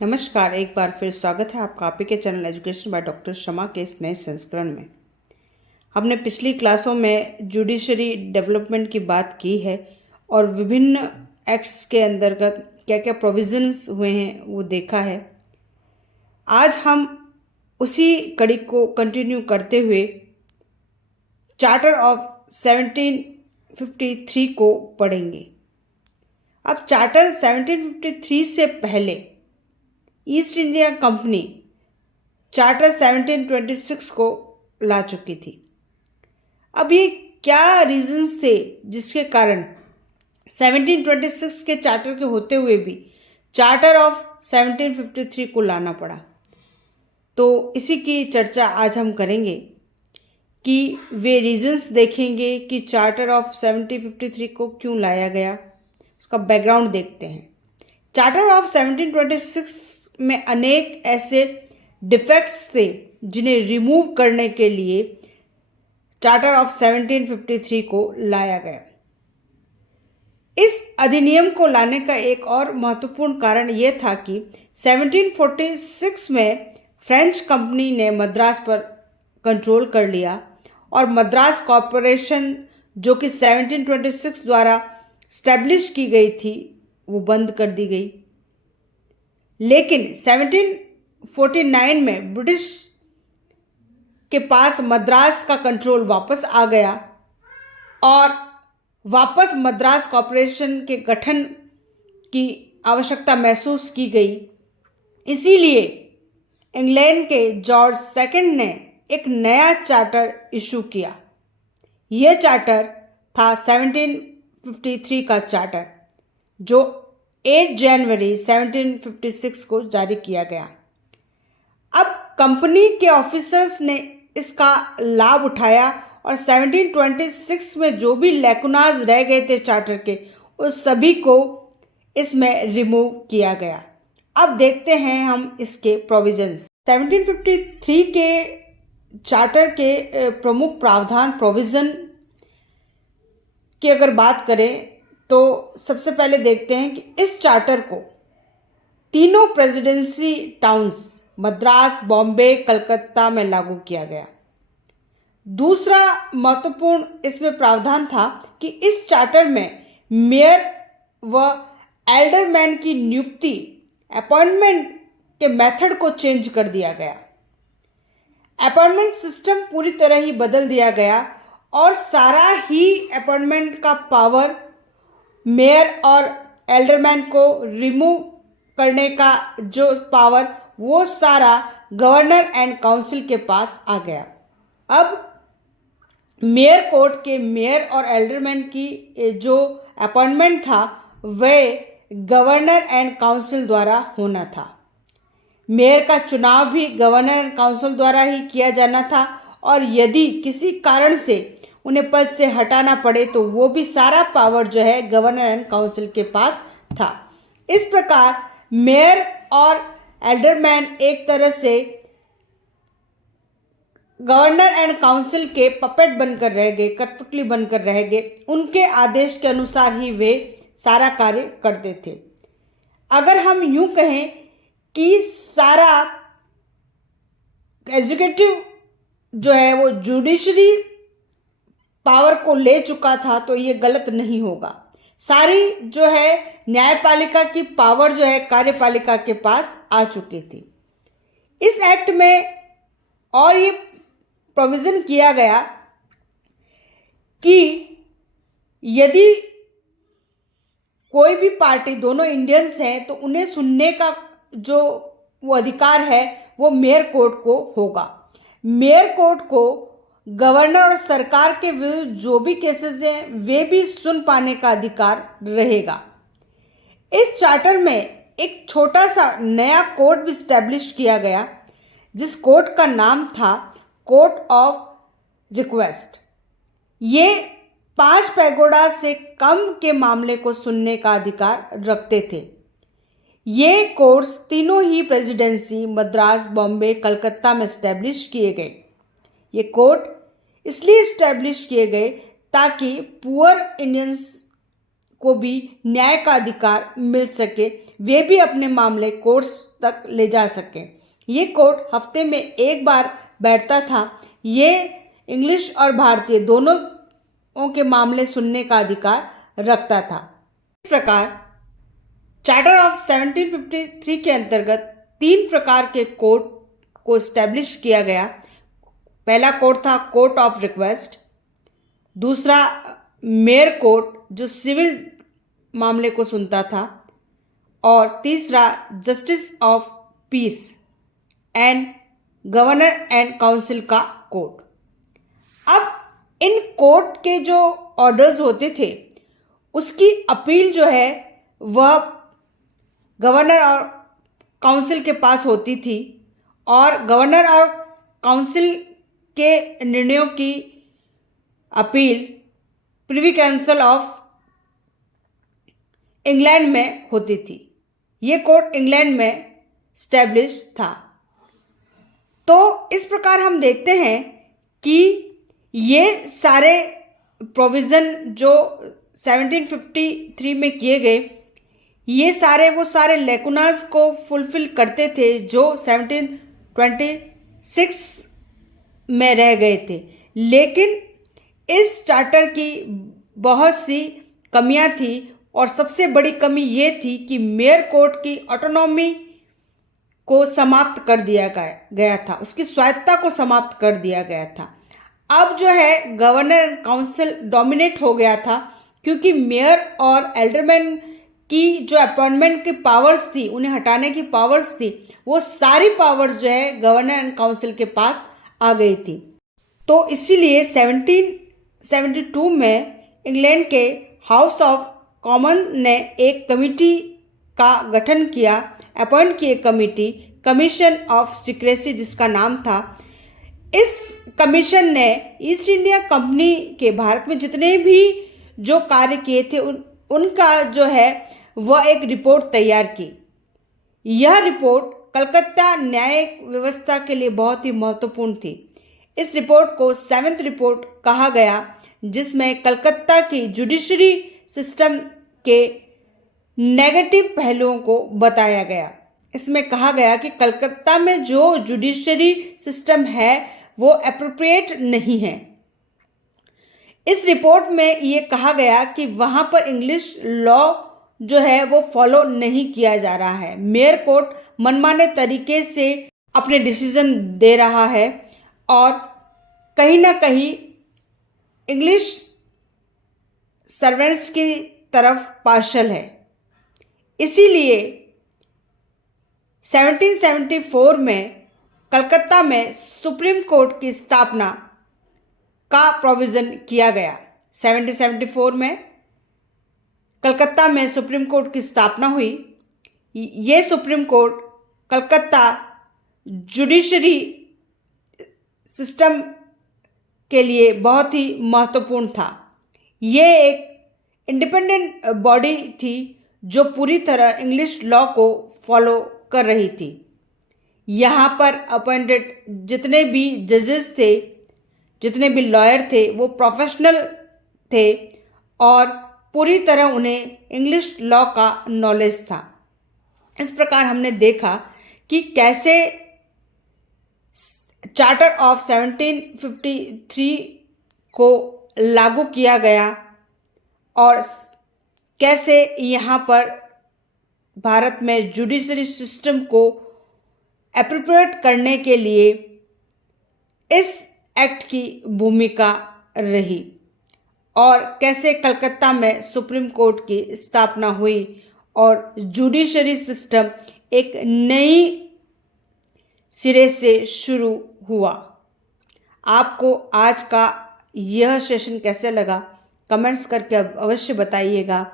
नमस्कार, एक बार फिर स्वागत है आपका आपके के चैनल एजुकेशन बाय डॉक्टर शमा के इस नए संस्करण में। हमने पिछली क्लासों में जुडिशरी डेवलपमेंट की बात की है और विभिन्न एक्ट्स के अंतर्गत क्या क्या प्रोविजंस हुए हैं वो देखा है। आज हम उसी कड़ी को कंटिन्यू करते हुए चार्टर ऑफ 1753 को पढ़ेंगे। अब चार्टर 1753 से पहले ईस्ट इंडिया कंपनी चार्टर 1726 को ला चुकी थी। अब ये क्या रीजंस थे जिसके कारण 1726 के चार्टर के होते हुए भी चार्टर ऑफ 1753 को लाना पड़ा, तो इसी की चर्चा आज हम करेंगे कि वे रीजंस देखेंगे कि चार्टर ऑफ 1753 को क्यों लाया गया, उसका बैकग्राउंड देखते हैं। चार्टर ऑफ 1726 में अनेक ऐसे डिफेक्ट्स थे जिन्हें रिमूव करने के लिए चार्टर ऑफ 1753 को लाया गया। इस अधिनियम को लाने का एक और महत्वपूर्ण कारण यह था कि 1746 में फ्रेंच कंपनी ने मद्रास पर कंट्रोल कर लिया और मद्रास कॉरपोरेशन जो कि 1726 द्वारा स्टैब्लिश की गई थी वो बंद कर दी गई। लेकिन 1749 में ब्रिटिश के पास मद्रास का कंट्रोल वापस आ गया और वापस मद्रास कॉरपोरेशन के गठन की आवश्यकता महसूस की गई। इसीलिए इंग्लैंड के जॉर्ज सेकंड ने एक नया चार्टर इशू किया। यह चार्टर था 1753 का चार्टर जो 8 जनवरी 1756 को जारी किया गया। अब कंपनी के ऑफिसर्स ने इसका लाभ उठाया और 1726 में जो भी लैकुनाज रह गए थे चार्टर के, उस सभी को इसमें रिमूव किया गया। अब देखते हैं हम इसके प्रोविजंस। 1753 के चार्टर के प्रमुख प्रावधान प्रोविजन की अगर बात करें तो सबसे पहले देखते हैं कि इस चार्टर को तीनों प्रेसिडेंसी टाउन्स मद्रास, बॉम्बे, कलकत्ता में लागू किया गया। दूसरा महत्वपूर्ण इसमें प्रावधान था कि इस चार्टर में मेयर व एल्डरमैन की नियुक्ति अपॉइंटमेंट के मेथड को चेंज कर दिया गया। अपॉइंटमेंट सिस्टम पूरी तरह ही बदल दिया गया और सारा ही अपॉइंटमेंट का पावर मेयर और एल्डरमैन को रिमूव करने का जो पावर वो सारा गवर्नर एंड काउंसिल के पास आ गया। अब मेयर कोर्ट के मेयर और एल्डरमैन की जो अपॉइंटमेंट था वह गवर्नर एंड काउंसिल द्वारा होना था। मेयर का चुनाव भी गवर्नर एंड काउंसिल द्वारा ही किया जाना था और यदि किसी कारण से उन्हें पद से हटाना पड़े तो वो भी सारा पावर जो है गवर्नर एंड काउंसिल के पास था। इस प्रकार मेयर और एल्डरमैन एक तरह से गवर्नर एंड काउंसिल के पपेट बनकर रह गए, कठपुतली बनकर रह गए। उनके आदेश के अनुसार ही वे सारा कार्य करते थे। अगर हम यूं कहें कि सारा एग्जीक्यूटिव जो है वो जुडिशरी पावर को ले चुका था तो ये गलत नहीं होगा। सारी जो है न्यायपालिका की पावर जो है कार्यपालिका के पास आ चुकी थी। इस एक्ट में और ये प्रोविजन किया गया कि यदि कोई भी पार्टी, दोनों इंडियंस हैं, तो उन्हें सुनने का जो वो अधिकार है वो मेयर कोर्ट को होगा। मेयर कोर्ट को गवर्नर और सरकार के विरुद्ध जो भी केसेस हैं वे भी सुन पाने का अधिकार रहेगा। इस चार्टर में एक छोटा सा नया कोर्ट भी स्टैब्लिश किया गया जिस कोर्ट का नाम था कोर्ट ऑफ रिक्वेस्ट। ये 5 पैगोडा से कम के मामले को सुनने का अधिकार रखते थे। ये कोर्ट्स तीनों ही प्रेसिडेंसी मद्रास, बॉम्बे, कलकत्ता में स्टैब्लिश किए गए। ये कोर्ट इसलिए स्टैब्लिश किए गए ताकि पुअर इंडियंस को भी न्याय का अधिकार मिल सके, वे भी अपने मामले कोर्ट तक ले जा सकें। ये कोर्ट हफ्ते में एक बार बैठता था। ये इंग्लिश और भारतीय दोनों के मामले सुनने का अधिकार रखता था। इस प्रकार चार्टर ऑफ 1753 के अंतर्गत 3 प्रकार के कोर्ट को एस्टैब्लिश किया गया। पहला कोर्ट था कोर्ट ऑफ रिक्वेस्ट, दूसरा मेयर कोर्ट जो सिविल मामले को सुनता था, और तीसरा justice of peace and governor and council का कोर्ट। अब इन कोर्ट के जो ऑर्डर्स होते थे उसकी अपील जो है वह गवर्नर और काउंसिल के पास होती थी, और गवर्नर और काउंसिल के निर्णयों की appeal privy council of England में होती थी। ये कोर्ट इंग्लैंड में स्टैब्लिश था। तो इस प्रकार हम देखते हैं कि ये सारे प्रोविज़न जो 1753 में किए गए, ये वो सारे लेकुनास को फुलफिल करते थे जो 1726 में रह गए थे। लेकिन इस चार्टर की बहुत सी कमियां थी, और सबसे बड़ी कमी ये थी कि मेयर कोर्ट की ऑटोनॉमी को समाप्त कर दिया गया था, उसकी स्वायत्ता को समाप्त कर दिया गया था। अब जो है गवर्नर काउंसिल डोमिनेट हो गया था, क्योंकि मेयर और एल्डरमैन की जो अपॉइंटमेंट की पावर्स थी, उन्हें हटाने की पावर्स थी, वो सारी पावर्स जो है गवर्नर एंड काउंसिल के पास आ गई थी। तो इसीलिए 1772 में इंग्लैंड के हाउस ऑफ कॉमन ने एक कमिटी का गठन किया, अपॉइंट की एक कमिटी, कमीशन ऑफ सीक्रेसी जिसका नाम था। इस कमीशन ने ईस्ट इंडिया कंपनी के भारत में जितने भी जो कार्य किए थे उनका जो है वह एक रिपोर्ट तैयार की। यह रिपोर्ट कलकत्ता न्यायिक व्यवस्था के लिए बहुत ही महत्वपूर्ण थी। इस रिपोर्ट को 7th रिपोर्ट कहा गया, जिसमें कलकत्ता की जुडिशरी सिस्टम के नेगेटिव पहलुओं को बताया गया। इसमें कहा गया कि कलकत्ता में जो जुडिशरी सिस्टम है वो एप्रोप्रिएट नहीं है। इस रिपोर्ट में ये कहा गया कि वहाँ पर इंग्लिश लॉ जो है वो फॉलो नहीं किया जा रहा है। मेयर कोर्ट मनमाने तरीके से अपने डिसीजन दे रहा है, और कहीं ना कहीं इंग्लिश सर्वेंट्स की तरफ पार्शल है। इसीलिए 1774 में कलकत्ता में सुप्रीम कोर्ट की स्थापना का प्रोविज़न किया गया। 1774 में कलकत्ता में सुप्रीम कोर्ट की स्थापना हुई। ये supreme court Calcutta judiciary system के लिए बहुत ही महत्वपूर्ण था। ये एक इंडिपेंडेंट बॉडी थी जो पूरी तरह इंग्लिश लॉ को फॉलो कर रही थी। यहाँ पर अपॉइंटेड जितने भी जजेस थे, जितने भी लॉयर थे, वो प्रोफेशनल थे और पूरी तरह उन्हें इंग्लिश लॉ का नॉलेज था। इस प्रकार हमने देखा कि कैसे चार्टर ऑफ 1753 को लागू किया गया और कैसे यहाँ पर भारत में जुडिशरी सिस्टम को एप्रोप्रिएट करने के लिए इस एक्ट की भूमिका रही और कैसे कलकत्ता में सुप्रीम कोर्ट की स्थापना हुई और जुडिशरी सिस्टम एक नई सिरे से शुरू हुआ। आपको आज का यह सेशन कैसे लगा कमेंट्स करके अवश्य बताइएगा।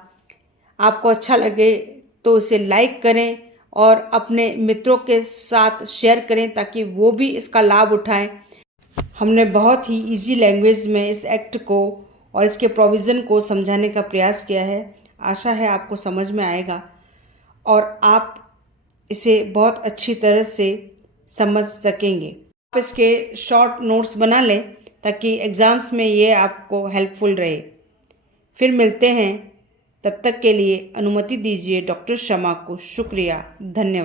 आपको अच्छा लगे तो इसे लाइक करें और अपने मित्रों के साथ शेयर करें ताकि वो भी इसका लाभ उठाएं। हमने बहुत ही इजी लैंग्वेज में इस एक्ट को और इसके प्रोविज़न को समझाने का प्रयास किया है। आशा है आपको समझ में आएगा और आप इसे बहुत अच्छी तरह से समझ सकेंगे। आप इसके शॉर्ट नोट्स बना लें ताकि एग्ज़ाम्स में ये आपको हेल्पफुल रहे। फिर मिलते हैं तब तक के लिए अनुमति दीजिए डॉक्टर शमा को। शुक्रिया, धन्यवाद।